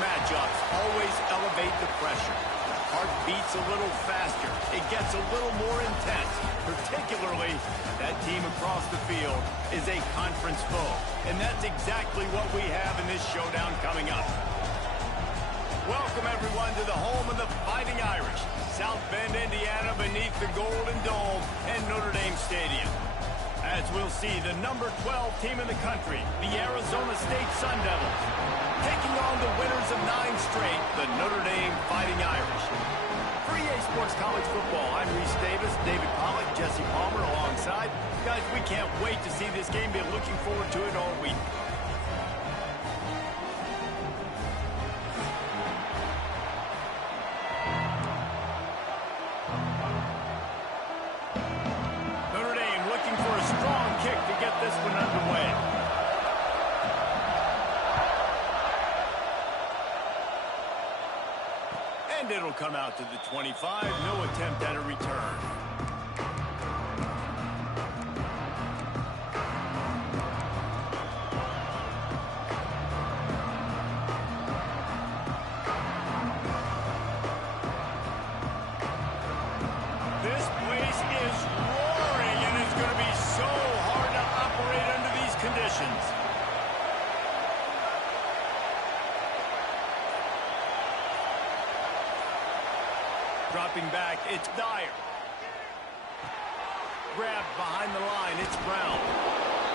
matchups always elevate the pressure. Heart beats a little faster. It gets a little more intense. Particularly, that team across the field is a conference foe. And that's exactly what we have in this showdown coming up. Welcome, everyone, to the home of the Fighting Irish. South Bend, Indiana, beneath the Golden Dome and Notre Dame Stadium. As we'll see, the number 12 team in the country, the Arizona State Sun Devils, taking on the winners of 9 straight, the Notre Dame Fighting Irish. For EA Sports College Football, I'm Reese Davis, David Pollack, Jesse Palmer alongside. Guys, we can't wait to see this game. Been looking forward to it all week. Notre Dame looking for a strong kick to get this one underway. And it'll come out to the 25. No attempt at a return. This place is roaring, and it's going to be so hard to operate under these conditions. Dropping back, it's Dyer. Grabbed behind the line, it's Brown.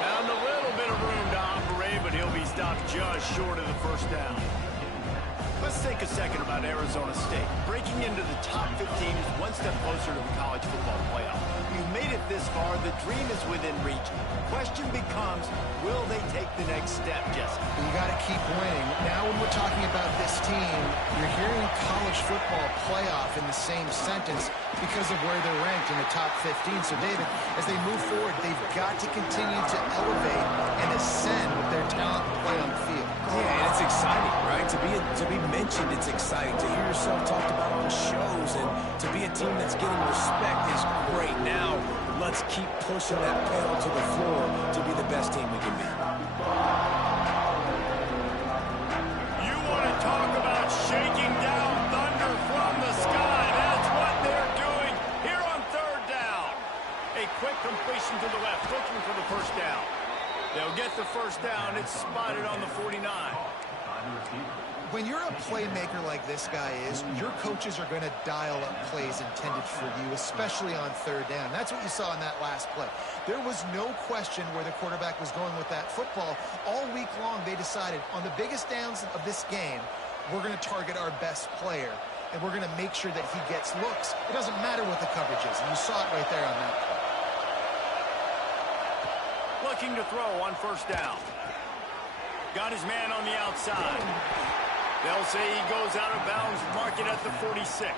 Found a little bit of room to operate, but he'll be stopped just short of the first down. Let's think a second about Arizona State. Breaking into the top 15 is one step closer to the college football playoff. You've made it this far, the dream is within reach. The question becomes, will they take the next step, Jesse? You got to keep winning. Now when we're talking about this team, you're hearing college football playoff in the same sentence because of where they're ranked in the top 15. So, David, as they move forward, they've got to continue to elevate and ascend with their talent and play on the field. Yeah, and it's exciting, right? To be mentioned, it's exciting. To hear yourself talked about on shows and to be a team that's getting respect is great. Now, let's keep pushing that pedal to the floor to be the best team we can be. You want to talk about shaking down thunder from the sky. That's what they're doing here on third down. A quick completion to the left, looking for the first down. They'll get the first down. It's spotted on the 49. When you're a playmaker like this guy is, your coaches are going to dial up plays intended for you, especially on third down. That's what you saw in that last play. There was no question where the quarterback was going with that football. All week long, they decided on the biggest downs of this game, we're going to target our best player, and we're going to make sure that he gets looks. It doesn't matter what the coverage is, and you saw it right there on that play. Looking to throw on first down. Got his man on the outside. They'll say he goes out of bounds, mark it at the 46.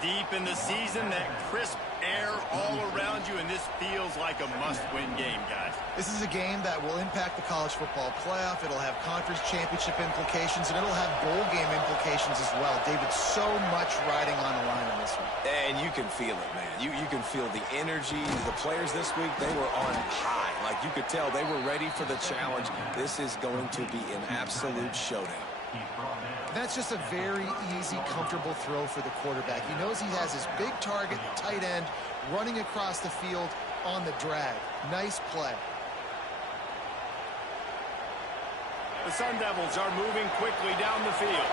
Deep in the season, that crisp air all around you, and this feels like a must-win game, guys. This is a game that will impact the college football playoff. It'll have conference championship implications, and it'll have bowl game implications as well. David, so much riding on the line in this one. And you can feel it, man. You can feel the energy. The players this week, they were on high. Like you could tell, they were ready for the challenge. This is going to be an absolute showdown. That's just a very easy, comfortable throw for the quarterback. He knows he has his big target, tight end, running across the field on the drag. Nice play. The Sun Devils are moving quickly down the field.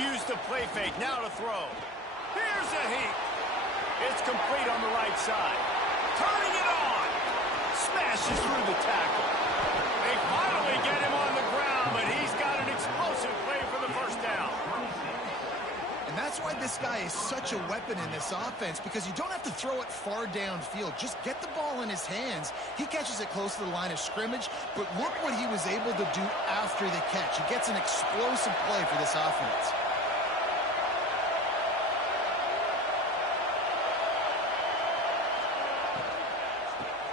Use the play fake, now to throw. Here's a heat. It's complete on the right side. Turning it on. Smashes through the tackle. They finally get him on the ground, but he's got an explosive play for the first down. And that's why this guy is such a weapon in this offense, because you don't have to throw it far downfield. Just get the ball in his hands. He catches it close to the line of scrimmage, but look what he was able to do after the catch. He gets an explosive play for this offense.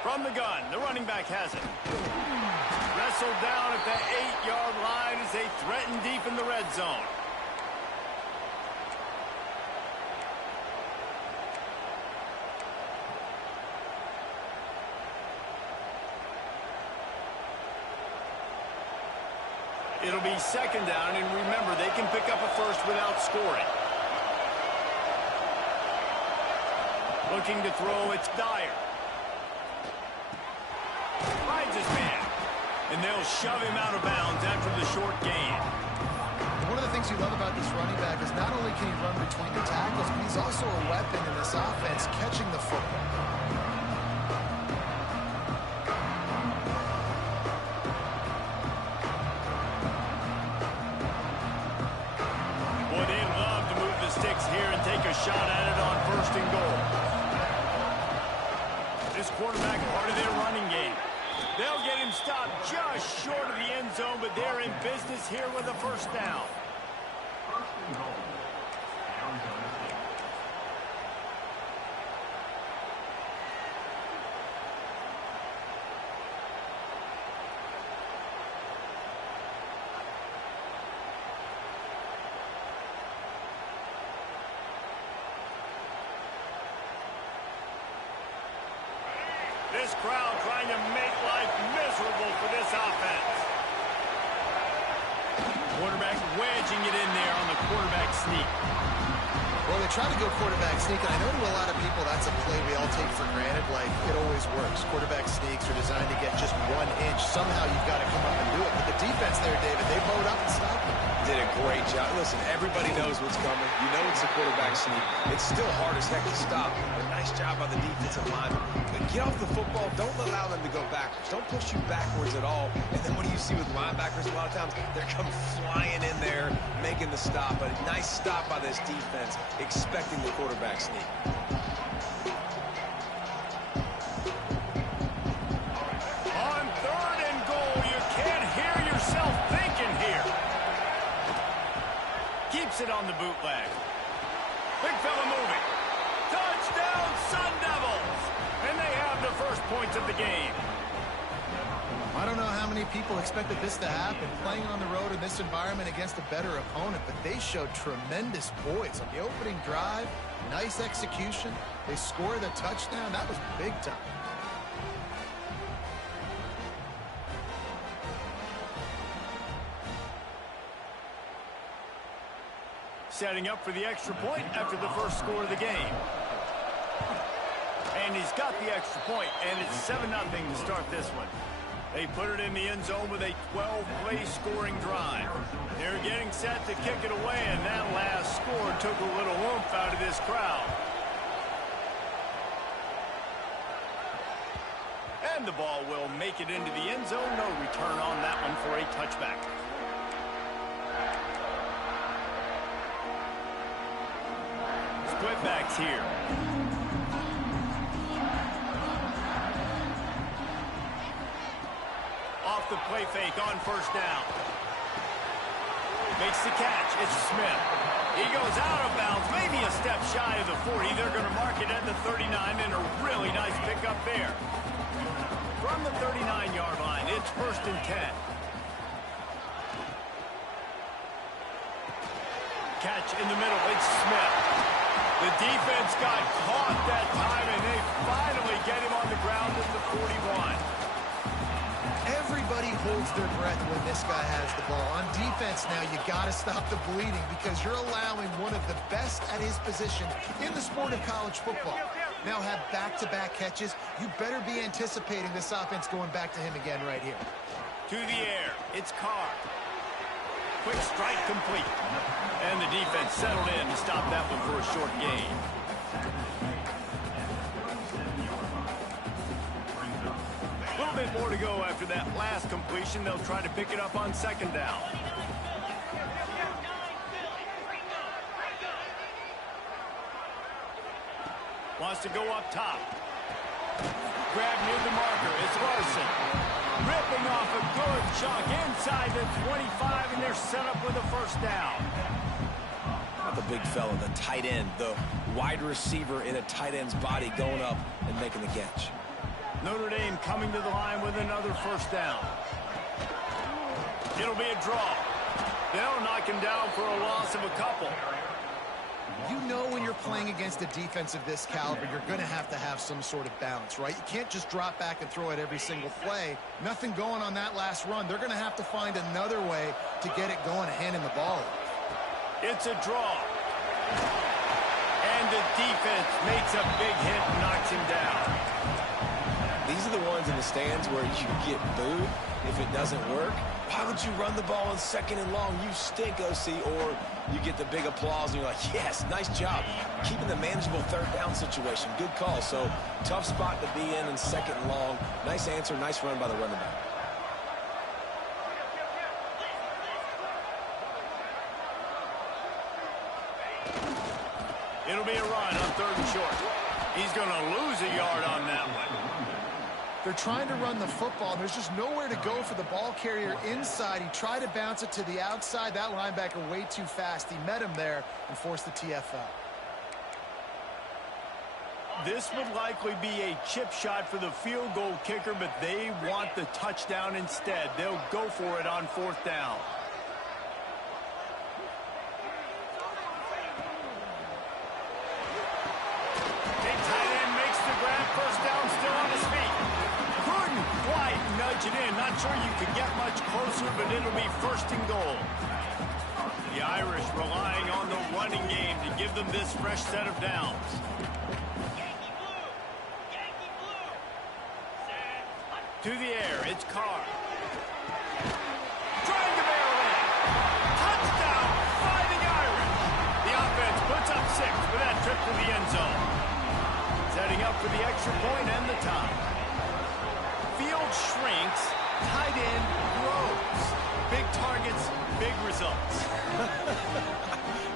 From the gun, the running back has it. Wrestled down at the 8-yard line as they threaten deep in the red zone. It'll be second down, and remember, they can pick up a first without scoring. Looking to throw, it's Dyer. Finds his man. And they'll shove him out of bounds after the short gain. One of the things you love about this running back is not only can he run between the tackles, but he's also a weapon in this offense, catching the football. Boy, they'd love to move the sticks here and take a shot at it on first and goal. This quarterback part of their running game. They'll get him stopped just short of the end zone, but they're in business here with a first down. This crowd trying to make life miserable for this offense. Quarterback wedging it in there on the quarterback sneak. Well, they try to go quarterback sneak, and I know to a lot of people that's a play we all take for granted, like it always works. Quarterback sneaks are designed to get just 1 inch. Somehow you've got to come up and do it. But the defense there, David, they bowed up and stopped him. Did a great job. Listen, everybody knows what's coming. You know it's a quarterback sneak. It's still hard as heck to stop. But nice job by the defensive line. But get off the football. Don't allow them to go backwards. Don't push you backwards at all. And then what do you see with linebackers a lot of times? They're come flying in there, making the stop. But a nice stop by this defense, expecting the quarterback sneak. On third and goal, you can't hear yourself thinking here. Keeps it on the bootleg. Big fella moving. Touchdown, Sun Devils! And they have the first points of the game. I don't know how many people expected this to happen, playing on the road in this environment against a better opponent, but they showed tremendous poise on the opening drive. Nice execution. They score the touchdown. That was big time. Setting up for the extra point after the first score of the game. And he's got the extra point, and it's 7-0 to start this one. They put it in the end zone with a 12-play scoring drive. They're getting set to kick it away, and that last score took a little oomph out of this crowd. And the ball will make it into the end zone. No return on that one for a touchback. Split backs here. Off the play fake on first down. Makes the catch. It's Smith. He goes out of bounds, maybe a step shy of the 40. They're going to mark it at the 39, and a really nice pickup there. From the 39-yard line, it's 1st and 10. Catch in the middle. It's Smith. The defense got caught that time, and they finally get him on the ground at the 41. Everybody holds their breath when this guy has the ball. On defense now, you got to stop the bleeding because you're allowing one of the best at his position in the sport of college football. Now have back-to-back catches. You better be anticipating this offense going back to him again right here. To the air, it's Carr. Quick strike complete. And the defense settled in to stop that one for a short gain. A little bit more to go after that last completion. They'll try to pick it up on second down. Wants to go up top. Grab near the marker. It's Larson. Ripping off a good chunk inside the 25, and they're set up with a first down. Not the big fella, the tight end, the wide receiver in a tight end's body going up and making the catch. Notre Dame coming to the line with another first down. It'll be a draw. They'll knock him down for a loss of a couple. You know when you're playing against a defense of this caliber, you're going to have some sort of balance, right? You can't just drop back and throw it every single play. Nothing going on that last run. They're going to have to find another way to get it going and handing the ball. It's a draw. And the defense makes a big hit and knocks him down. These are the ones in the stands where you get booed if it doesn't work. Why would you run the ball on 2nd and long? You stink, OC. Or you get the big applause and you're like, yes, nice job. Keeping the manageable 3rd down situation. Good call. So tough spot to be in 2nd and long. Nice answer, nice run by the running back. It'll be a run on 3rd and short. He's going to lose a yard on that one. They're trying to run the football. There's just nowhere to go for the ball carrier inside. He tried to bounce it to the outside. That linebacker way too fast. He met him there and forced the TFL. This would likely be a chip shot for the field goal kicker, but they want the touchdown instead. They'll go for it on 4th down. Big tight end makes the grab. 1st down, still on his feet. Couldn't quite nudge it in. Not sure you could get much closer, but it'll be 1st and goal. The Irish relying on the running game to give them this fresh set of downs. To the air, it's Carr. Trying to bail in. Touchdown, Fighting Irish. The offense puts up 6 for that trip to the end zone. Setting up for the extra point and the tie. Field shrinks, tight end grows. Big targets, big results.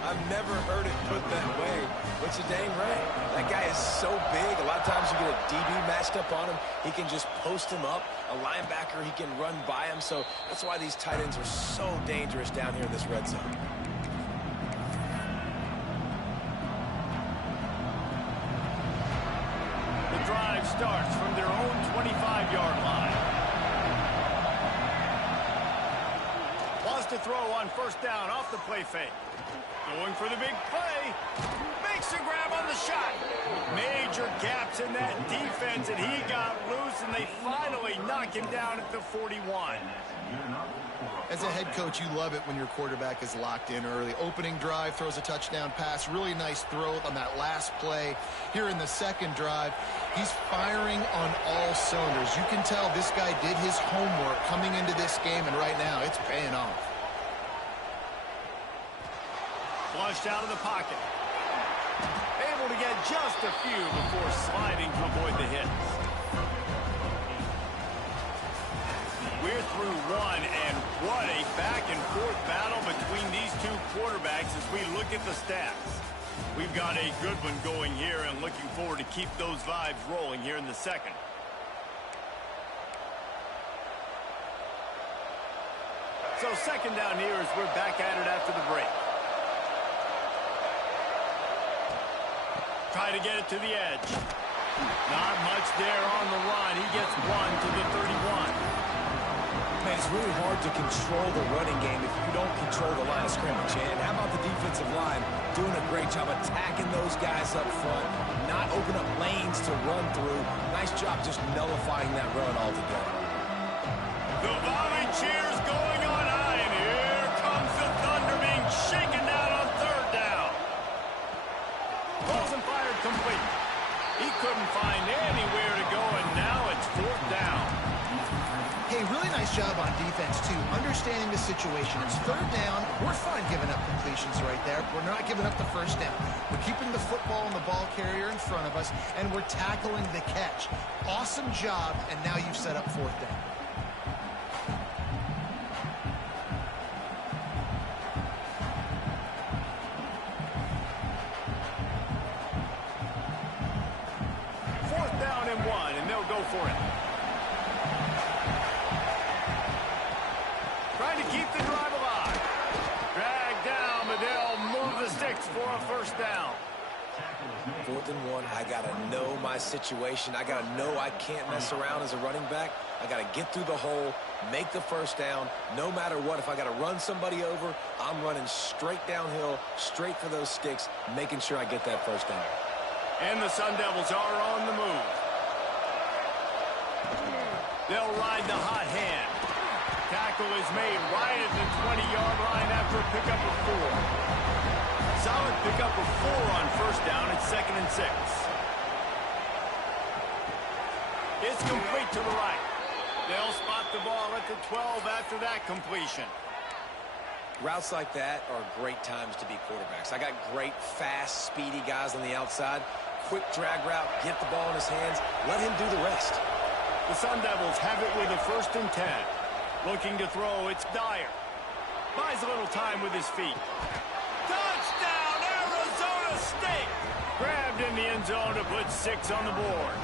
I've never heard it put that way, but you're dang right. That guy is so big. A lot of times you get a DB matched up on him. He can just post him up. A linebacker, he can run by him. So that's why these tight ends are so dangerous down here in this red zone. The drive starts from their own 25-yard line. Wants to throw on 1st down off the play fake. Going for the big play. Makes a grab on the shot. Major gaps in that defense, and he got loose, and they finally knock him down at the 41. As a head coach, you love it when your quarterback is locked in early. Opening drive, throws a touchdown pass. Really nice throw on that last play. Here in the 2nd drive, he's firing on all cylinders. You can tell this guy did his homework coming into this game, and right now it's paying off. Flushed out of the pocket. Able to get just a few before sliding to avoid the hits. We're through one, and what a back-and-forth battle between these two quarterbacks as we look at the stats. We've got a good one going here, and looking forward to keep those vibes rolling here in the 2nd. So 2nd down here as we're back at it after the break. Try to get it to the edge. Not much there on the run. He gets 1 to the 31. Man, it's really hard to control the running game if you don't control the line of scrimmage. And how about the defensive line doing a great job attacking those guys up front, not open up lanes to run through. Nice job just nullifying that run altogether. The volley cheers going on high, and here comes the thunder being shaken down on 3rd down. Balls and fired complete. He couldn't find anywhere to go, and now it's 4th down. Hey, really nice job on defense, too. Understanding the situation. It's 3rd down. We're fine giving up completions right there. We're not giving up the 1st down. We're keeping the football and the ball carrier in front of us, and we're tackling the catch. Awesome job, and now you've set up 4th down. For it. Trying to keep the drive alive. Dragged down, but they'll move the sticks for a 1st down. 4th and 1, I got to know my situation. I got to know I can't mess around as a running back. I got to get through the hole, make the first down, no matter what. If I got to run somebody over, I'm running straight downhill, straight for those sticks, making sure I get that first down. And the Sun Devils are on the move. They'll ride the hot hand. Tackle is made right at the 20-yard line after a pickup of 4. Solid pickup of 4 on first down. It's 2nd and 6. It's complete to the right. They'll spot the ball at the 12 after that completion. Routes like that are great times to be quarterbacks. I got great, fast, speedy guys on the outside. Quick drag route, get the ball in his hands, let him do the rest. The Sun Devils have it with a 1st and 10. Looking to throw, it's Dyer. Buys a little time with his feet. Touchdown, Arizona State! Grabbed in the end zone to put 6 on the board.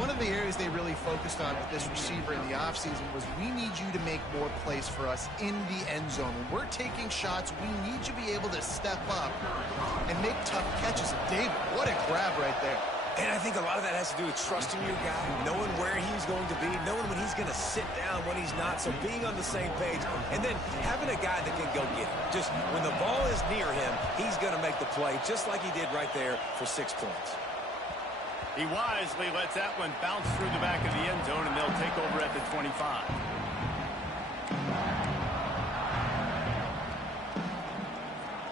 One of the areas they really focused on with this receiver in the offseason was we need you to make more plays for us in the end zone. When we're taking shots, we need you to be able to step up and make tough catches. And David, what a grab right there. And I think a lot of that has to do with trusting your guy, knowing where he's going to be, knowing when he's going to sit down, when he's not, so being on the same page, and then having a guy that can go get it. Just when the ball is near him, he's going to make the play, just like he did right there for 6 points. He wisely lets that one bounce through the back of the end zone, and they'll take over at the 25.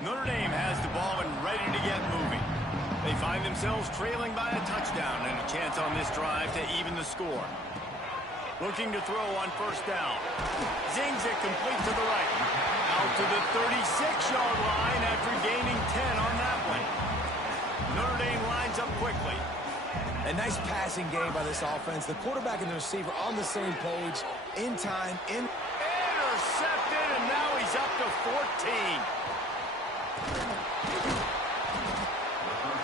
Notre Dame has the ball and ready to get moving. They find themselves trailing by a touchdown and a chance on this drive to even the score. Looking to throw on first down. Zings it complete to the right. Out to the 36-yard line after gaining 10 on that one. Notre Dame lines up quickly. A nice passing game by this offense. The quarterback and the receiver on the same page, in time, in... Intercepted, and now he's up to 14.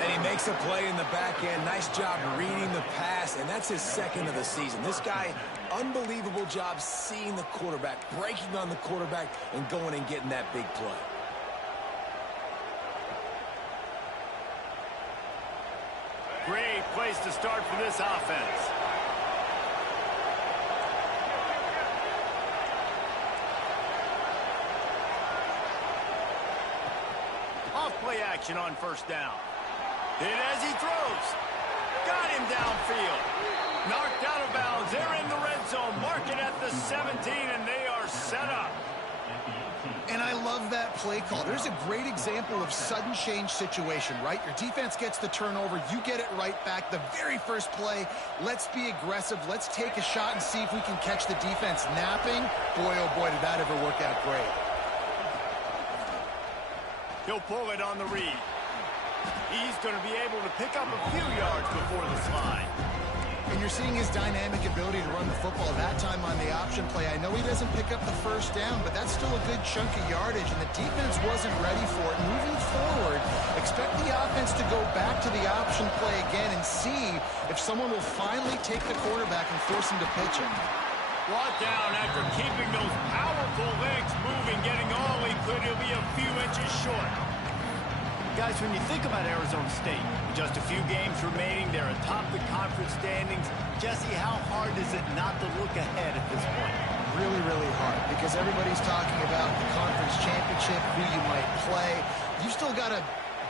And he makes a play in the back end. Nice job reading the pass, and that's his 2nd of the season. This guy, unbelievable job seeing the quarterback, breaking on the quarterback, and going and getting that big play. Great place to start for this offense. Off-play action on first down. Hit as he throws. Got him downfield. Knocked out of bounds. They're in the red zone. Mark it at the 17, and they are set up. And I love that play call. There's a great example of sudden change situation, right? Your defense gets the turnover. You get it right back. The very first play, let's be aggressive. Let's take a shot and see if we can catch the defense napping. Boy, oh boy, did that ever work out great. He'll pull it on the read. He's going to be able to pick up a few yards before the slide. And you're seeing his dynamic ability to run the football. That time on the option play, I know he doesn't pick up the first down, but that's still a good chunk of yardage, and the defense wasn't ready for it. Moving forward, expect the offense to go back to the option play again and see if someone will finally take the quarterback and force him to pitch it. Brought down after keeping those powerful legs moving, getting all he could. He'll be a few inches short. Guys, when you think about Arizona State, just a few games remaining, they're atop the conference standings. Jesse, how hard is it not to look ahead at this point? Really, really hard, because everybody's talking about the conference championship, who you might play. You still got to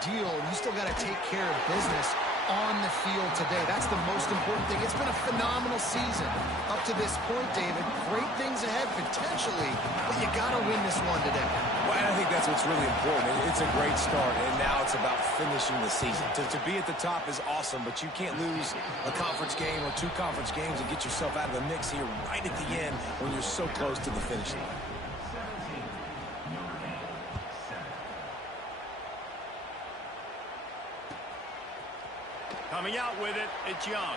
deal, you still got to take care of business on the field today. That's the most important thing. It's been a phenomenal season up to this point, David. Great things ahead, potentially, but you got to win this one today. Well, and I think that's what's really important. It's a great start, and now it's about finishing the season. To be at the top is awesome, but you can't lose a conference game or 2 conference games and get yourself out of the mix here right at the end when you're so close to the finish line. Coming out with it, it's Young.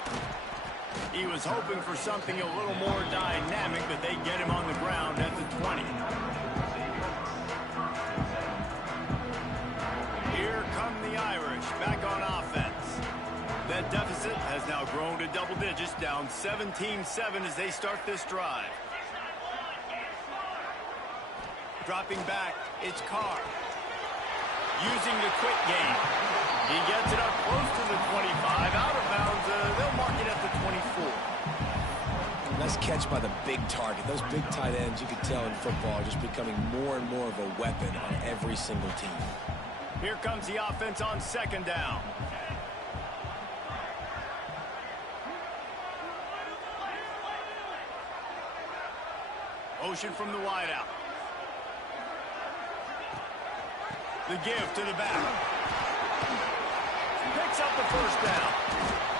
He was hoping for something a little more dynamic, but they get him on the ground at the 20. Here come the Irish, back on offense. That deficit has now grown to double digits, down 17-7 as they start this drive. Dropping back, it's Carr. using the quick game. He gets it up close to the 25. Out of bounds, they'll mark it at the 24. Nice catch by the big target. Those big tight ends, you can tell in football, are just becoming more and more of a weapon on every single team. Here comes the offense on second down. Motion from the wideout. The give to the back. Picks up the first down.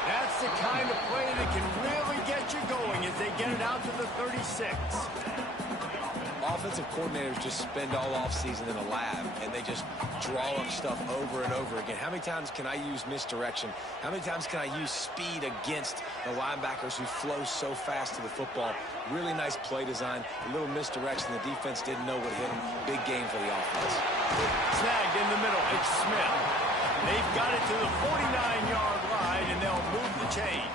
That's the kind of play that can really get you going as they get it out to the 36. Offensive coordinators just spend all offseason in a lab, and they just draw up stuff over and over again. How many times can I use misdirection? How many times can I use speed against the linebackers who flow so fast to the football? Really nice play design, a little misdirection. The defense didn't know what hit them. Big game for the offense. Snagged in the middle. It's Smith. They've got it to the 49-yard line, and they'll move the chain.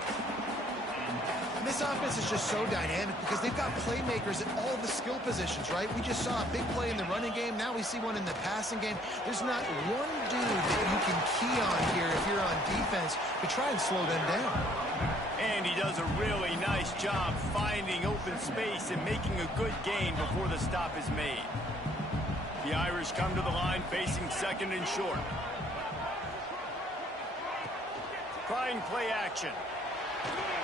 This offense is just so dynamic because they've got playmakers at all the skill positions, right? We just saw a big play in the running game. Now we see one in the passing game. There's not one dude that you can key on here if you're on defense to try and slow them down. And he does a really nice job finding open space and making a good gain before the stop is made. The Irish come to the line facing second and short. Trying play action.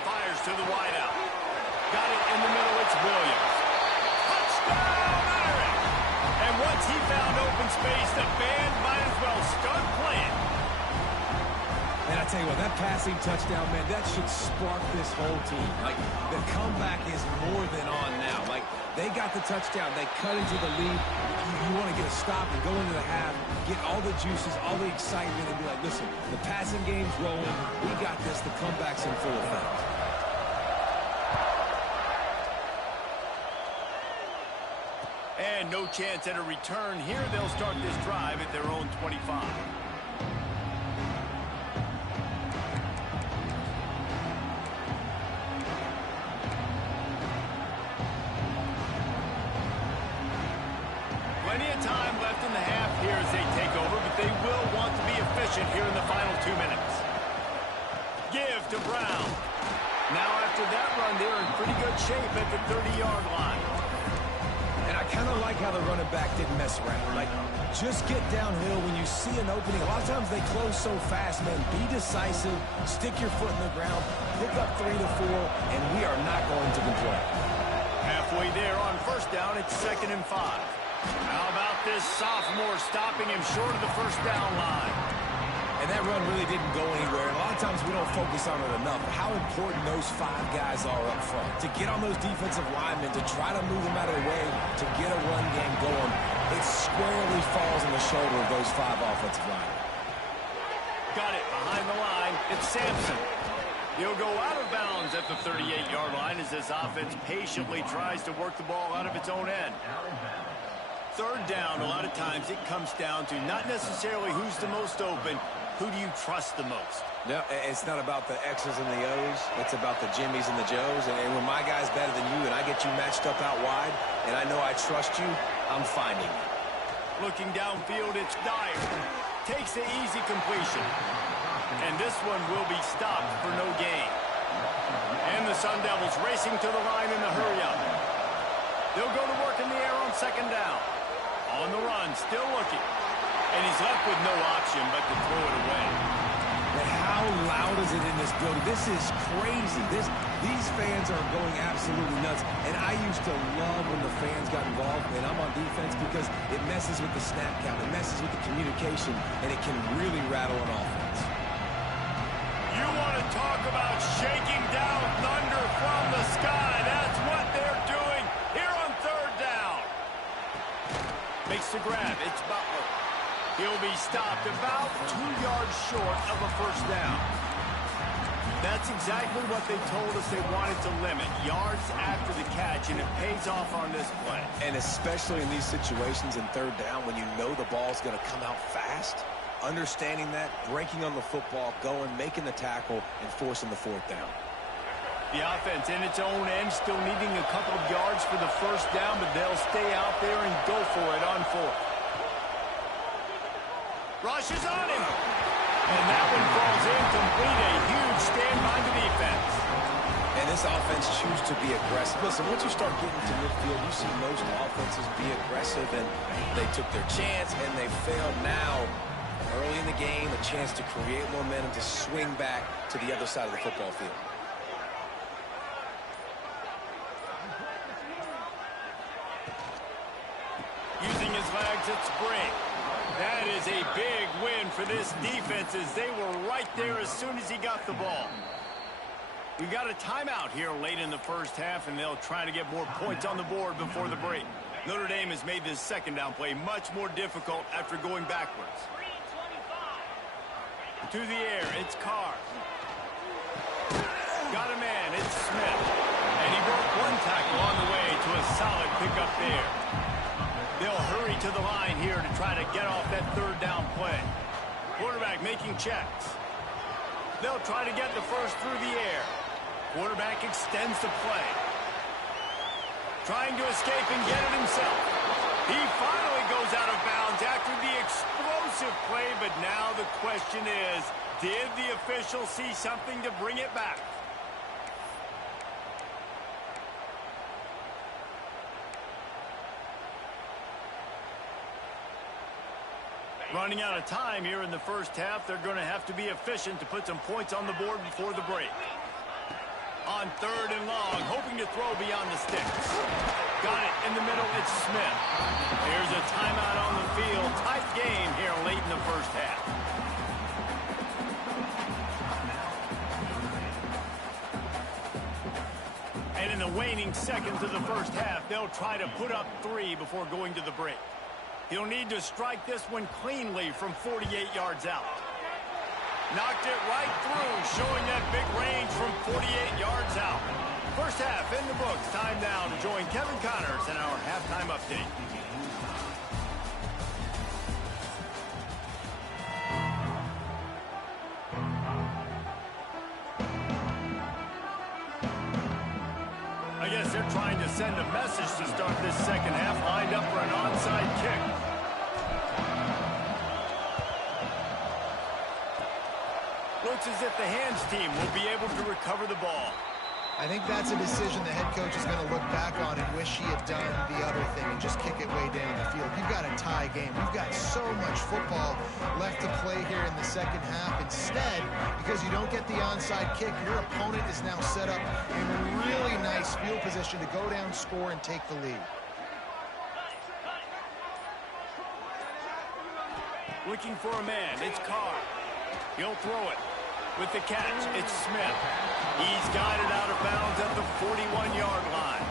Fires to the wideout. Got it in the middle. It's Williams. Touchdown, Irish! And once he found open space, the band might as well start playing. And I tell you what, that passing touchdown, man, that should spark this whole team. Like, the comeback is more than on now. Like, they got the touchdown. They cut into the lead. You want to get a stop and go into the half, get all the juices, all the excitement, and be like, listen, the passing game's rolling. We got this. The comeback's in full effect. And no chance at a return here. They'll start this drive at their own 25. Plenty of time left in the half here as they take over, but they will want to be efficient here in the final 2 minutes. Give to Brown. Now after that run, they're in pretty good shape at the 30-yard line. And I kind of like how the running back didn't mess around. Like, just get downhill when you see an opening. A lot of times they close so fast, man. Be decisive, stick your foot in the ground, pick up 3 to 4, and we are not going to complain. Halfway there on first down, it's 2nd and 5. How about this sophomore stopping him short of the first down line? And that run really didn't go anywhere. A lot of times we don't focus on it enough. How important those 5 guys are up front. To get on those defensive linemen, to try to move them out of the way, to get a run game going, it squarely falls on the shoulder of those 5 offensive linemen. Got it behind the line. It's Sampson. He'll go out of bounds at the 38-yard line as this offense patiently tries to work the ball out of its own end. Third down, a lot of times it comes down to not necessarily who's the most open, who do you trust the most? No, it's not about the X's and the O's. It's about the Jimmys and the Joes. And when my guy's better than you and I get you matched up out wide and I know I trust you, I'm finding you. Looking downfield, it's Dyer. Takes the easy completion. And this one will be stopped for no gain. And the Sun Devils racing to the line in the hurry-up. They'll go to work in the air on second down. On the run, still looking. And he's left with no option but to throw it away. And how loud is it in this building? This is crazy. These fans are going absolutely nuts. And I used to love when the fans got involved, and I'm on defense because it messes with the snap count. It messes with the communication, and it can really rattle an offense. You want to talk about shaking down thunder from the sky. That's what they're doing here on third down. Makes the grab. It's Butler. He'll be stopped about 2 yards short of a first down. That's exactly what they told us they wanted to limit. Yards after the catch, and it pays off on this play. And especially in these situations in third down when you know the ball's going to come out fast, understanding that, breaking on the football, going, making the tackle, and forcing the fourth down. The offense in its own end still needing a couple of yards for the first down, but they'll stay out there and go for it on fourth. Rushes on him. And that one falls incomplete. A huge stand by the defense. And this offense chooses to be aggressive. Listen, once you start getting to midfield, you see most offenses be aggressive, and they took their chance, and they failed now. Early in the game, a chance to create momentum to swing back to the other side of the football field. Using his legs at spring. That is a big win for this defense as they were right there as soon as he got the ball. We've got a timeout here late in the first half, and they'll try to get more points on the board before the break. Notre Dame has made this second down play much more difficult after going backwards. To the air, it's Carr. Got a man, it's Smith. And he broke one tackle on the way to a solid pickup there. They'll hurry to the line here to try to get off that third down play. Quarterback making checks. They'll try to get the first through the air. Quarterback extends the play. Trying to escape and get it himself. He finally goes out of bounds after the explosive play, but now the question is, did the official see something to bring it back? Running out of time here in the first half, they're going to have to be efficient to put some points on the board before the break. On third and long, hoping to throw beyond the sticks. Got it in the middle, it's Smith. Here's a timeout on the field. Tight game here late in the first half. And in the waning seconds of the first half, they'll try to put up 3 before going to the break. He'll need to strike this one cleanly from 48 yards out. Knocked it right through, showing that big range from 48 yards out. First half in the books. Time now to join Kevin Connors in our halftime update. I guess they're trying to send a message to start this second half, lined up for an onside kick. Looks as if the hands team will be able to recover the ball. I think that's a decision the head coach is going to look back on and wish he had done the other thing and just kick it way down the field. You've got a tie game. You've got so much football left to play here in the second half. Instead, because you don't get the onside kick, your opponent is now set up in really nice field position to go down, score, and take the lead. Looking for a man. It's Carr. He'll throw it. With the catch, it's Smith. He's got it out of bounds at the 41-yard line.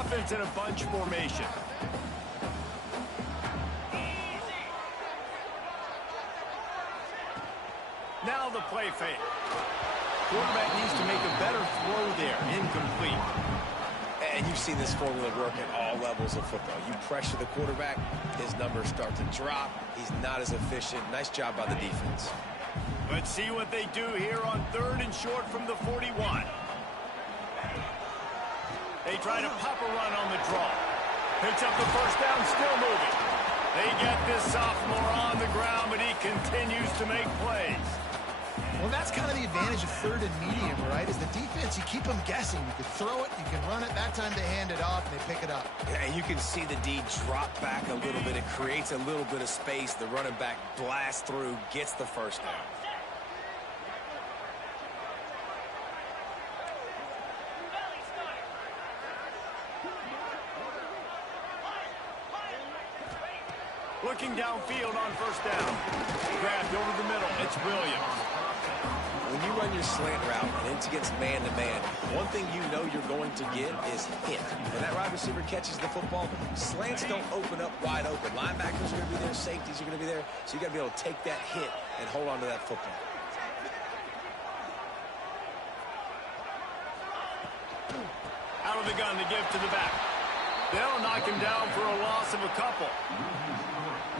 Offense in a bunch formation. Now the play fake. Quarterback needs to make a better throw there. Incomplete. And you've seen this formula work at all levels of football. You pressure the quarterback, his numbers start to drop. He's not as efficient. Nice job by the defense. Let's see what they do here on third and short from the 41. They try to pop a run on the draw. Picks up the first down, still moving. They get this sophomore on the ground, but he continues to make plays. Well, that's kind of the advantage of third and medium, right? Is the defense, you keep them guessing. You can throw it, you can run it. That time they hand it off and they pick it up. Yeah, and you can see the D drop back a little bit. It creates a little bit of space. The running back blasts through, gets the first down. Looking downfield on first down. Grabbed over the middle. It's Williams. When you run your slant route and it's against man-to-man, one thing you know you're going to get is hit. When that wide receiver catches the football, slants don't open up wide open. Linebackers are going to be there. Safeties are going to be there. So you got to be able to take that hit and hold on to that football. Out of the gun to give to the back. They'll knock him down for a loss of a couple.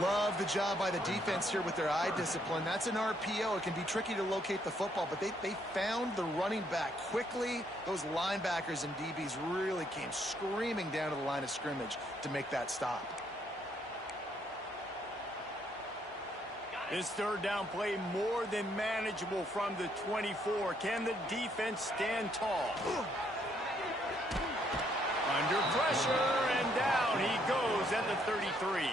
Love the job by the defense here with their eye discipline. That's an RPO. It can be tricky to locate the football, but they found the running back quickly. Those linebackers and DBs really came screaming down to the line of scrimmage to make that stop. This third down play more than manageable from the 24. Can the defense stand tall? Under pressure, and down he goes at the 33.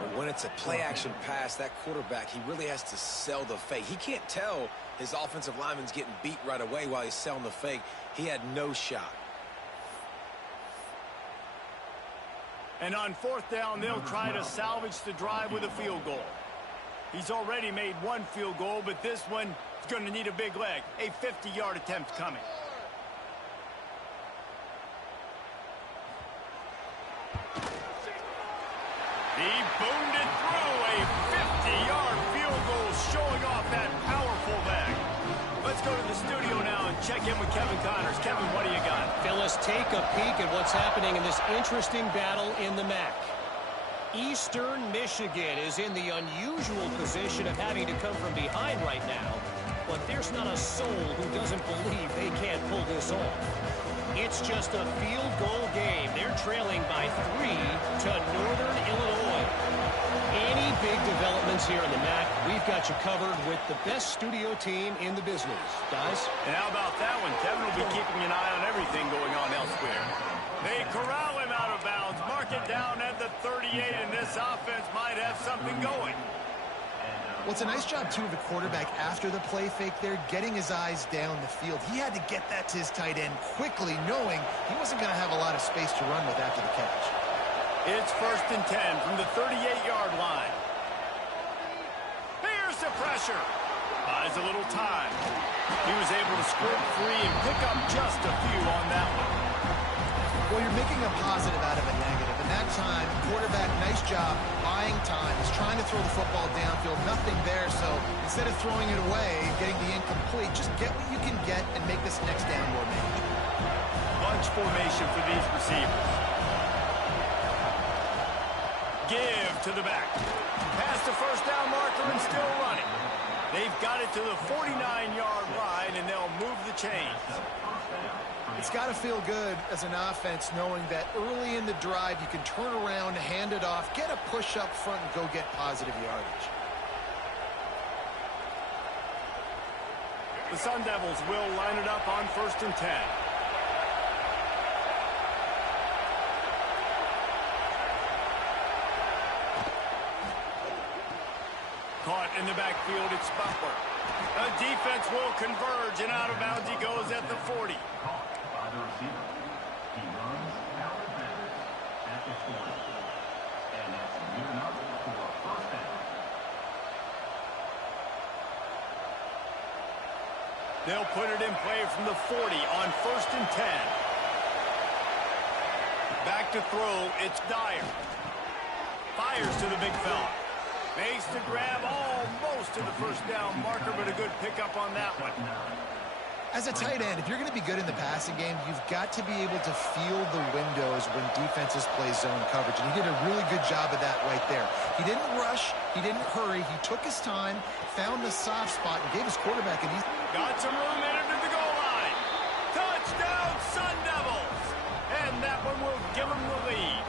But when it's a play-action pass, that quarterback, he really has to sell the fake. He can't tell his offensive lineman's getting beat right away while he's selling the fake. He had no shot. And on fourth down, they'll try to salvage the drive with a field goal. He's already made one field goal, but this one is going to need a big leg. A 50-yard attempt coming. He boomed it through. A 50-yard field goal showing off that powerful leg. Let's go to the studio now and check in with Kevin Connors. Kevin, what do you got? Phyllis, take a peek at what's happening in this interesting battle in the MAC. Eastern Michigan is in the unusual position of having to come from behind right now, but there's not a soul who doesn't believe they can't pull this off. It's just a field goal game. They're trailing by 3 to Northern Illinois. Any big developments here in the MAC, we've got you covered with the best studio team in the business. Guys? And how about that one? Kevin will be keeping an eye on everything going on elsewhere. They corral him out of bounds, mark it down at the 38, and this offense might have something going. Well, it's a nice job, too, of the quarterback after the play fake there, getting his eyes down the field. He had to get that to his tight end quickly, knowing he wasn't going to have a lot of space to run with after the catch. It's 1st and 10 from the 38-yard line. Here's the pressure. Buys a little time. He was able to squirt free and pick up just a few on that one. Well, you're making a positive out of a negative. And that time, quarterback, nice job, buying time. He's trying to throw the football downfield. Nothing there, so instead of throwing it away, getting the incomplete, just get what you can get and make this next down more manageable. Bunch formation for these receivers. Give to the back. Past the first down marker and still running. They've got it to the 49-yard line, and they'll move the chains. It's got to feel good as an offense knowing that early in the drive you can turn around, hand it off, get a push up front, and go get positive yardage. The Sun Devils will line it up on 1st and 10. Caught in the backfield, it's Butler. The defense will converge, and out of bounds he goes at the 40. The receiver. He runs out of bounds at the 40. And that's good enough for a first down. They'll put it in play from the 40 on 1st and 10. Back to throw, it's Dyer. Fires to the big fella. Makes the grab almost to the first down marker, but a good pickup on that one. As a tight end, if you're going to be good in the passing game, you've got to be able to feel the windows when defenses play zone coverage. And he did a really good job of that right there. He didn't rush. He didn't hurry. He took his time, found the soft spot, and gave his quarterback an easy... Got some room in it to the goal line. Touchdown, Sun Devils! And that one will give them the lead.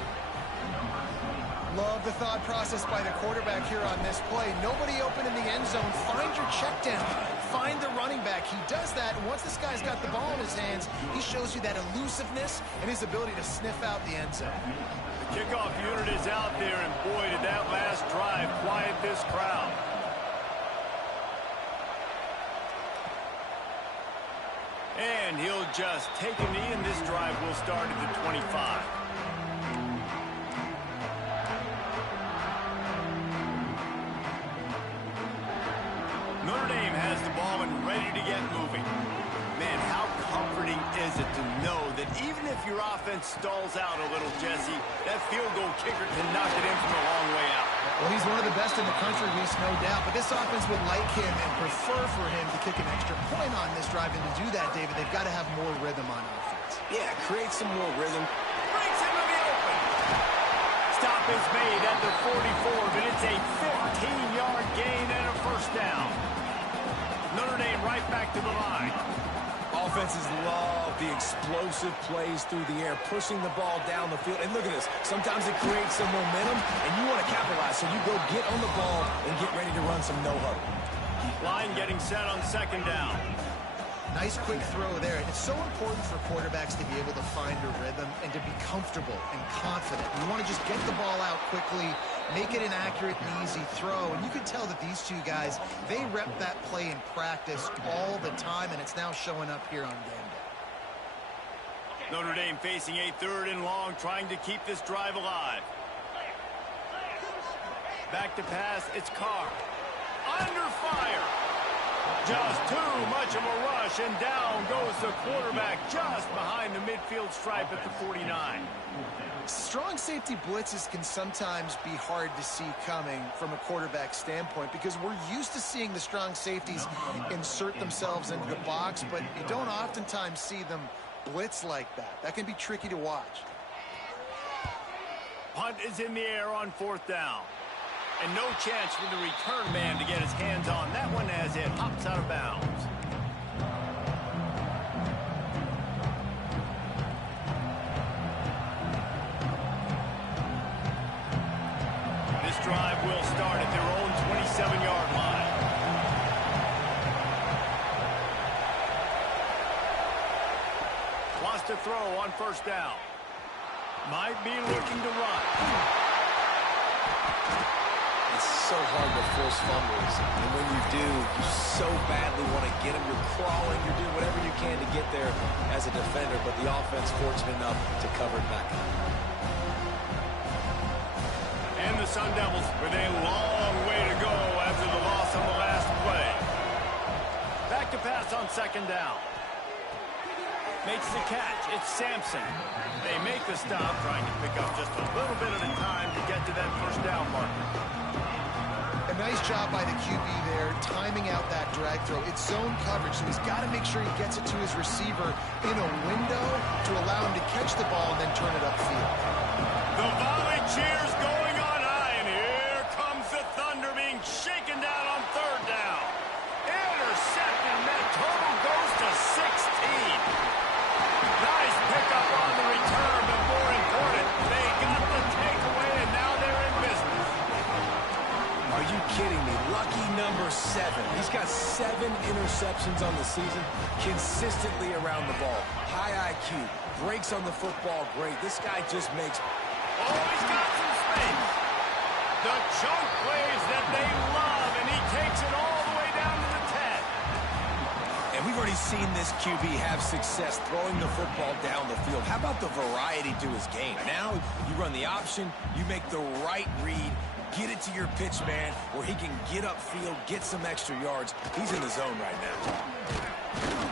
Love the thought process by the quarterback here on this play. Nobody open in the end zone. Find your check down. Find the running back. He does that, and once this guy's got the ball in his hands, he shows you that elusiveness and his ability to sniff out the end zone. The kickoff unit is out there, and boy, did that last drive quiet this crowd. And he'll just take a knee, and this drive will start at the 25. Notre Dame has the ball and ready to get moving. Man, how comforting is it to know that even if your offense stalls out a little, Jesse, that field goal kicker can knock it in from a long way out. Well, he's one of the best in the country, Reese, no doubt. But this offense would like him and prefer for him to kick an extra point on this drive. And to do that, David, they've got to have more rhythm on offense. offense. Yeah, create some more rhythm. Breaks into the open. Stop is made at the 44, but it's a 15-yard gain and a first down. Notre Dame right back to the line. Offenses love the explosive plays through the air, pushing the ball down the field. And look at this. Sometimes it creates some momentum, and you want to capitalize. So you go get on the ball and get ready to run some no-huddle. Line getting set on second down. Nice quick throw there. And it's so important for quarterbacks to be able to find a rhythm and to be comfortable and confident. You want to just get the ball out quickly, make it an accurate and easy throw. And you can tell that these two guys, they rep that play in practice all the time, and it's now showing up here on game day. Notre Dame facing a 3rd and long, trying to keep this drive alive. Back to pass, it's Carr. Under fire. Just too much of a rush, and down goes the quarterback just behind the midfield stripe at the 49. Strong safety blitzes can sometimes be hard to see coming from a quarterback standpoint because we're used to seeing the strong safeties insert themselves into the box, but you don't oftentimes see them blitz like that. That can be tricky to watch. Punt is in the air on 4th down. And no chance for the return man to get his hands on that one as it hops out of bounds. This drive will start at their own 27-yard line. Wants to throw on 1st down. Might be looking to run. It's so hard to force fumbles, and when you do, you so badly want to get them. You're crawling, you're doing whatever you can to get there as a defender, but the offense fortunate enough to cover it back up. And the Sun Devils with a long way to go after the loss on the last play. Back to pass on 2nd down. Makes the catch. It's Sampson. They make the stop, trying to pick up just a little bit at a time to get to that 1st down marker. A nice job by the QB there, timing out that drag throw. It's zone coverage, so he's got to make sure he gets it to his receiver in a window to allow him to catch the ball and then turn it upfield. The volley cheers going on high, and here comes the Thunder being shaken down on 3rd down. Intercepted, and that total goes to 16. Nice pickup on the return, but more important, they got the takeaway, and now they're in business. Are you kidding me? Lucky number 7. He's got 7 interceptions on the season, consistently around the ball. High IQ, breaks on the football great. This guy just makes... Oh, he's got some space. The chunk plays that they love, and he takes it all the way down to the 10. And we've already seen this QB have success throwing the football down the field. How about the variety to his game? Now you run the option, you make the right read, get it to your pitch man where he can get upfield, get some extra yards. He's in the zone right now.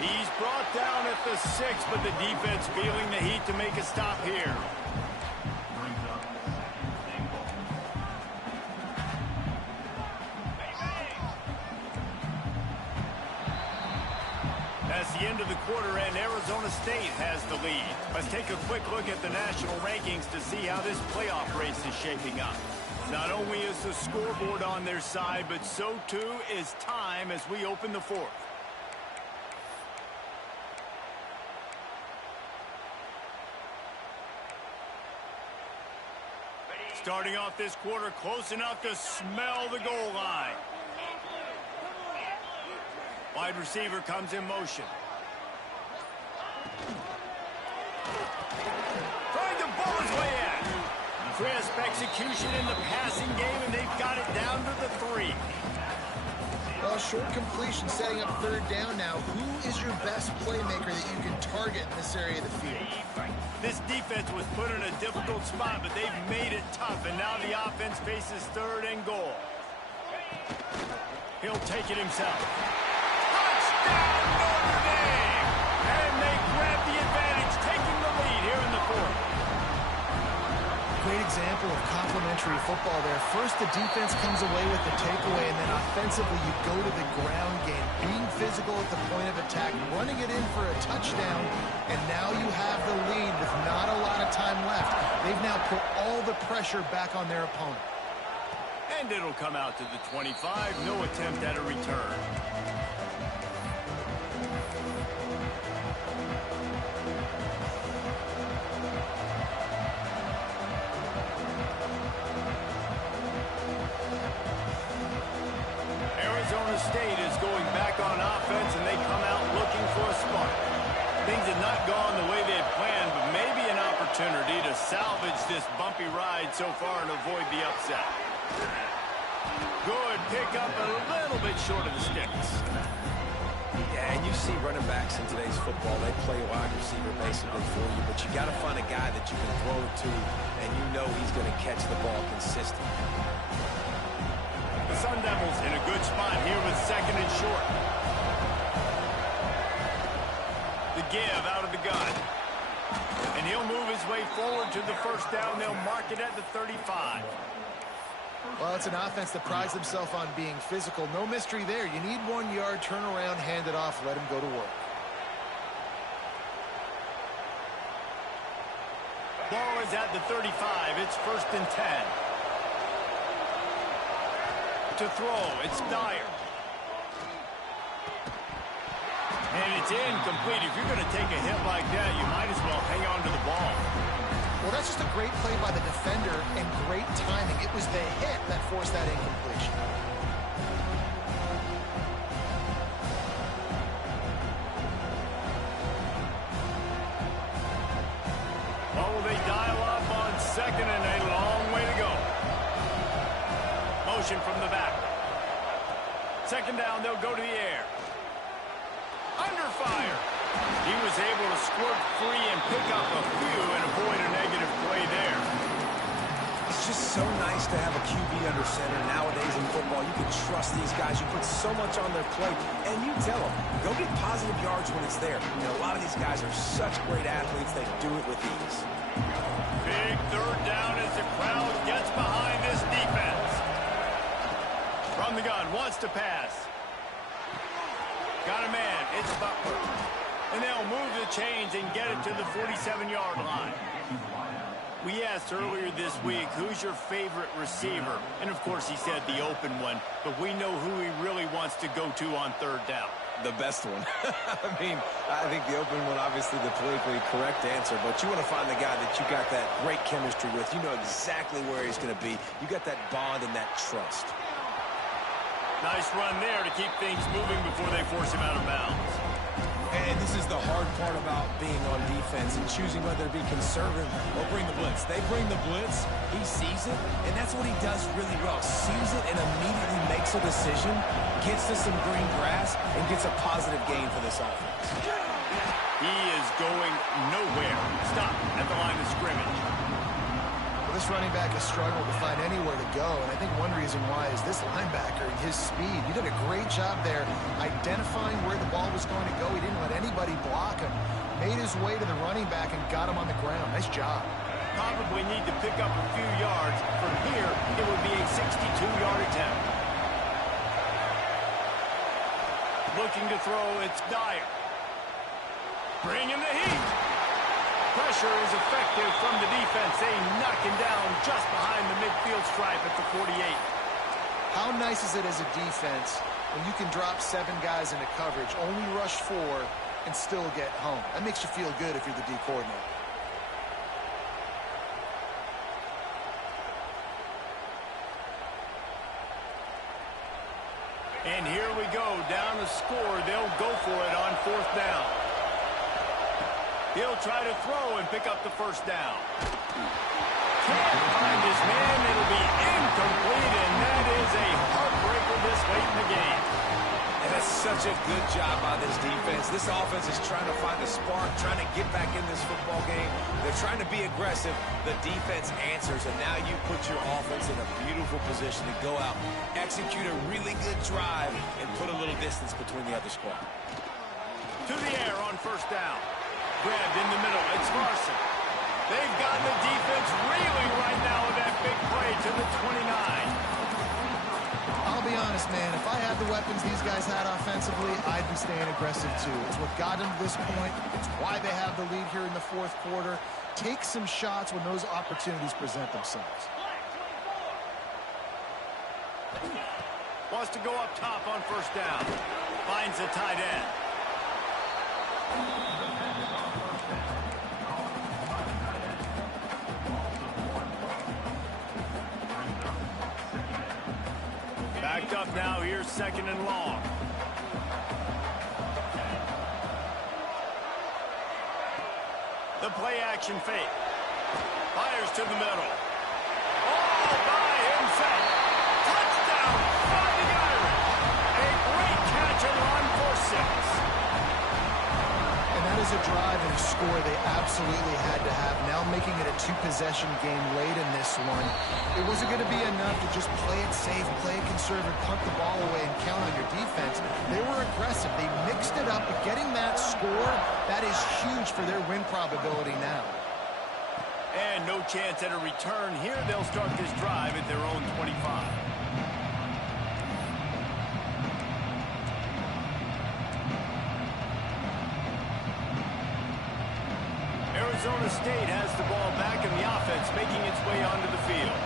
He's brought down at the 6, but the defense feeling the heat to make a stop here. That's the end of the quarter, and Arizona State has the lead. Let's take a quick look at the national rankings to see how this playoff race is shaping up. Not only is the scoreboard on their side, but so too is time as we open the 4th. Starting off this quarter, close enough to smell the goal line. Wide receiver comes in motion. Trying to ball his way in. Crisp execution in the passing game, and they've got it down to the 3. Well, short completion setting up 3rd down now. Who is your best playmaker that you can target in this area of the field? This defense was put in a difficult spot, but they've made it tough, and now the offense faces 3rd and goal. He'll take it himself. Touchdown, Notre Dame! And they grab the advantage, taking the lead here in the 4th. Great example of complementary football there. First, the defense comes away with the takeaway, and then offensively, you go to the ground game, being physical at the point of attack, running it in for a touchdown, and now you have the lead with not a lot of time left. They've now put all the pressure back on their opponent. And it'll come out to the 25. No attempt at a return. Arizona State is going back on offense, and they come out looking for a spark. Things have not gone the way they had planned, but maybe an opportunity to salvage this bumpy ride so far and avoid the upset. Good pickup, a little bit short of the sticks. Yeah, and you see running backs in today's football, they play wide receiver basically for you, but you got to find a guy that you can throw it to, and you know he's going to catch the ball consistently. The Sun Devils in a good spot here with second and short. The give out of the gun. And he'll move his way forward to the first down. They'll mark it at the 35. Well, it's an offense that prides themselves on being physical. No mystery there. You need 1 yard, turn around, hand it off, let him go to work. Ball is at the 35. It's first and 10. To throw, it's Dyer. And it's incomplete. If you're going to take a hit like that, you might as well hang on to the ball. Well, that's just a great play by the defender and great timing. It was the hit that forced that incompletion. Well, will they dial up on second and a long way to go? Motion from the back. Second down, they'll go to the air. Under fire. He was able to squirt free and pick up a few and avoid a negative play there. It's just so nice to have a QB under center. Nowadays in football, you can trust these guys. You put so much on their plate, and you tell them, go get positive yards when it's there. You know, a lot of these guys are such great athletes, they do it with ease. Big third down as the crowd gets behind this defense. From the gun, wants to pass. Got a man, it's Butler. And they'll move the chains and get it to the 47-yard line. We asked earlier this week, who's your favorite receiver? And, of course, he said the open one, but we know who he really wants to go to on third down. The best one. I mean, I think the open one, obviously the politically correct answer, but you want to find the guy that you got that great chemistry with. You know exactly where he's going to be. You got that bond and that trust. Nice run there to keep things moving before they force him out of bounds. And this is the hard part about being on defense and choosing whether to be conservative or bring the blitz. They bring the blitz, he sees it, and that's what he does really well. Sees it and immediately makes a decision, gets to some green grass, and gets a positive gain for this offense. He is going nowhere. Stop at the line of scrimmage. This running back has struggled to find anywhere to go, and I think one reason why is this linebacker and his speed. He did a great job there identifying where the ball was going to go. He didn't let anybody block him. Made his way to the running back and got him on the ground. Nice job. Probably need to pick up a few yards. From here, it would be a 62-yard attempt. Looking to throw, it's Dyer. Bringing the heat. Pressure is effective from the defense. They knock him down just behind the midfield stripe at the 48. How nice is it as a defense when you can drop 7 guys into coverage, only rush 4, and still get home? That makes you feel good if you're the D coordinator. And here we go, down the score. They'll go for it on fourth down. He'll try to throw and pick up the first down. Can't find his man. It'll be incomplete, and that is a heartbreaker this late in the game. And that's such a good job by this defense. This offense is trying to find a spark, trying to get back in this football game. They're trying to be aggressive. The defense answers, and now you put your offense in a beautiful position to go out, execute a really good drive, and put a little distance between the other squad. To the air on first down. Grabbed in the middle. It's Larson. They've gotten the defense reeling right now with that big play to the 29. I'll be honest, man. If I had the weapons these guys had offensively, I'd be staying aggressive too. It's what got them to this point. It's why they have the lead here in the fourth quarter. Take some shots when those opportunities present themselves. Wants to go up top on first down. Finds the tight end. Backed up now. Here's second and long. The play action fake. Fires to the middle. All by himself. Touchdown, Fighting Irish. A great catch and run for 6. And that is a drive and a score they absolutely had to have. Now making it a 2-possession game late in this one. It wasn't going to be enough to just play it safe, play it conservative, punt the ball away, and count on your defense. They were aggressive. They mixed it up, but getting that score, that is huge for their win probability now. And no chance at a return here. They'll start this drive at their own 25. Arizona State has the ball back, and the offense making its way onto the field.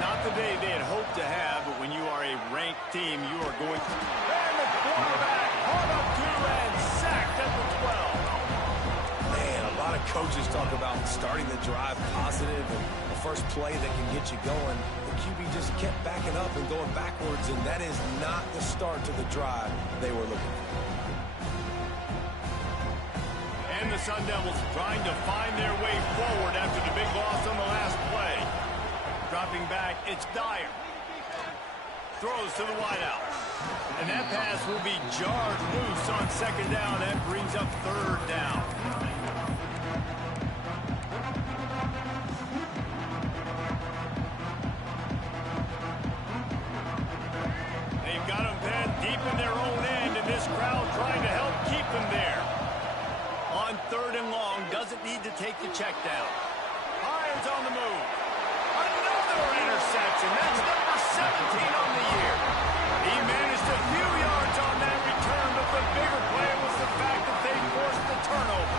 Not the day they had hoped to have, but when you are a ranked team, you are going to... And the quarterback caught up to and sacked at the 12. Man, a lot of coaches talk about starting the drive positive and the first play that can get you going. The QB just kept backing up and going backwards, and that is not the start to the drive they were looking for. And the Sun Devils trying to find their way forward after the big loss on the last play. Dropping back, it's Dyer. Throws to the wideout. And that pass will be jarred loose on second down. That brings up third down. They've got them pinned deep in their own end, and this crowd trying to help keep them there. On third and long, doesn't need to take the check down. Hires on the move. Another interception. That's number 17 on the year. He managed a few yards on that return, but the bigger play was the fact that they forced the turnover.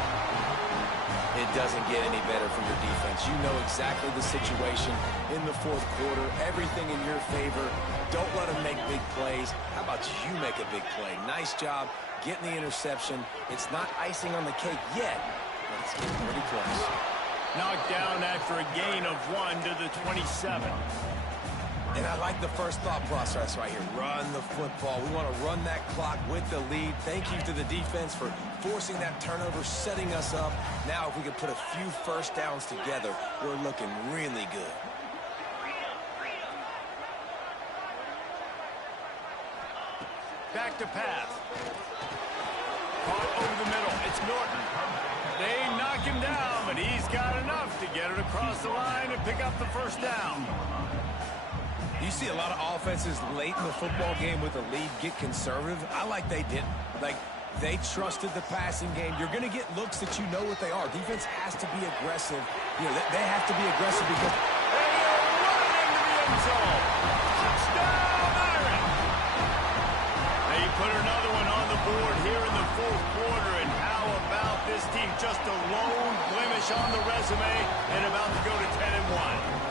It doesn't get any better for your defense. You know exactly the situation in the fourth quarter. Everything in your favor. Don't let them make big plays. How about you make a big play? Nice job getting the interception. It's not icing on the cake yet, but it's getting pretty close. Knocked down after a gain of 1 to the 27. And I like the first thought process right here. Run the football. We want to run that clock with the lead. Thank you to the defense for forcing that turnover, setting us up. Now if we could put a few first downs together, we're looking really good. Back to pass. Caught over the middle. It's Norton. They knock him down, but he's got enough to get it across the line and pick up the first down. You see a lot of offenses late in the football game with a lead get conservative. I like they didn't. Like, they trusted the passing game. You're going to get looks that you know what they are. Defense has to be aggressive. You know, they have to be aggressive because... They are running into the end zone. Touchdown, Irish. They put another one on the board here in the fourth quarter, and how about this team? Just a lone blemish on the resume and about to go to 10-1.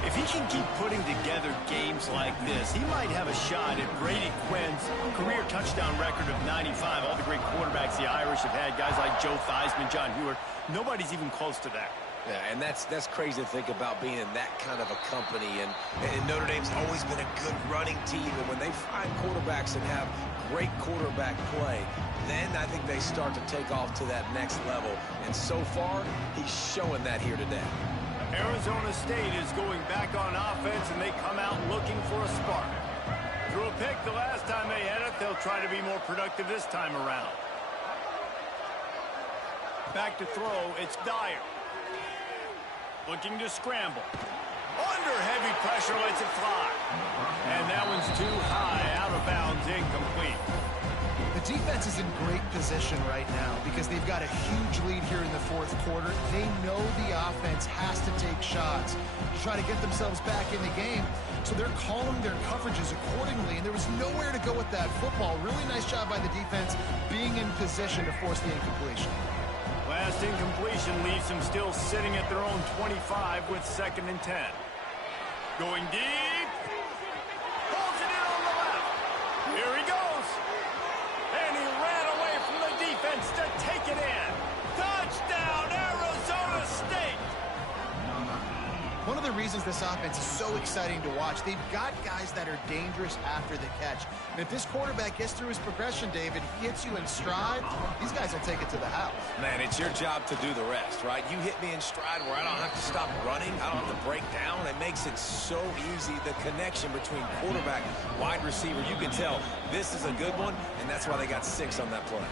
If he can keep putting together games like this, he might have a shot at Brady Quinn's career touchdown record of 95. All the great quarterbacks the Irish have had, guys like Joe Theismann, John Hewart, nobody's even close to that. Yeah, and that's crazy to think about being in that kind of a company. And Notre Dame's always been a good running team. And when they find quarterbacks and have great quarterback play, then I think they start to take off to that next level. And so far, he's showing that here today. Arizona State is going back on offense, and they come out looking for a spark. Threw a pick the last time they had it. They'll try to be more productive this time around. Back to throw. It's Dyer. Looking to scramble. Under heavy pressure, lets it fly. And that one's too high, out of bounds, incomplete. The The defense is in great position right now because they've got a huge lead here in the fourth quarter. They know the offense has to take shots to try to get themselves back in the game. So they're calling their coverages accordingly, and there was nowhere to go with that football. Really nice job by the defense being in position to force the incompletion. Last incompletion leaves them still sitting at their own 25 with 2nd and 10. Going deep. Pulls it in on the left. Here he goes. And he ran away from the defense to take it in. Touchdown, Arizona State. One of the reasons this offense is so exciting to watch, they've got guys that are dangerous after the catch. And if this quarterback gets through his progression, David, he hits you in stride, these guys will take it to the house. Man, it's your job to do the rest, right? You hit me in stride where I don't have to stop running. I don't have to break down. It makes it so easy. The connection between quarterback and wide receiver, you can tell this is a good one, and that's why they got 6 on that play.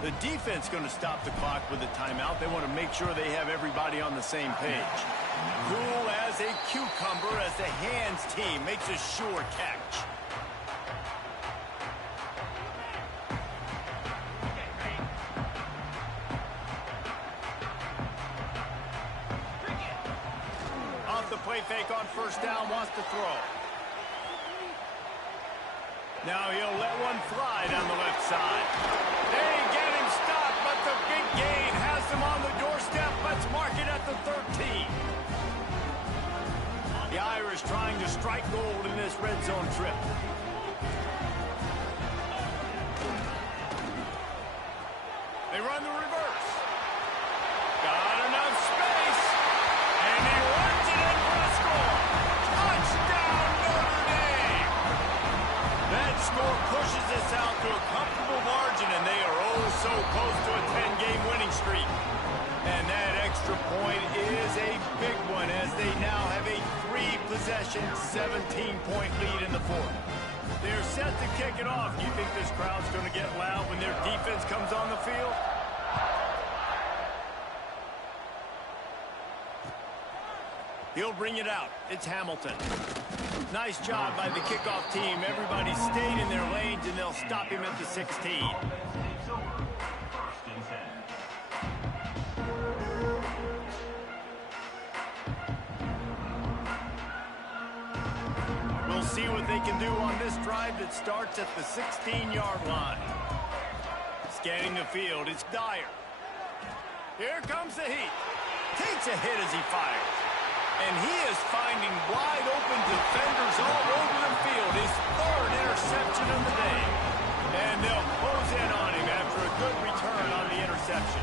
The defense going to stop the clock with a timeout. They want to make sure they have everybody on the same page. Cool as a cucumber as the hands team makes a sure catch. Off the play fake on 1st down, wants to throw. Now he'll let one fly down the left side. They get him stopped, but the big gain has him on the doorstep. Let's mark it at the 13. The Irish trying to strike gold in this red zone trip. They run the reverse. Got enough space. And he runs it in for a score. Touchdown, Notre Dame. That score pushes us out to a comfortable margin, and they are oh so close to a 10-game winning streak. And that extra point is a big one as they now have a 3-possession, 17-point lead in the fourth. They're set to kick it off. Do you think this crowd's going to get loud when their defense comes on the field? He'll bring it out. It's Hamilton. Nice job by the kickoff team. Everybody stayed in their lanes, and they'll stop him at the 16. We'll see what they can do on this drive that starts at the 16-yard line. Scanning the field, it's Dyer. Here comes the heat. Takes a hit as he fires. And he is finding wide-open defenders all over the field. His 3rd interception of the day. And they'll close in on him after a good return on the interception.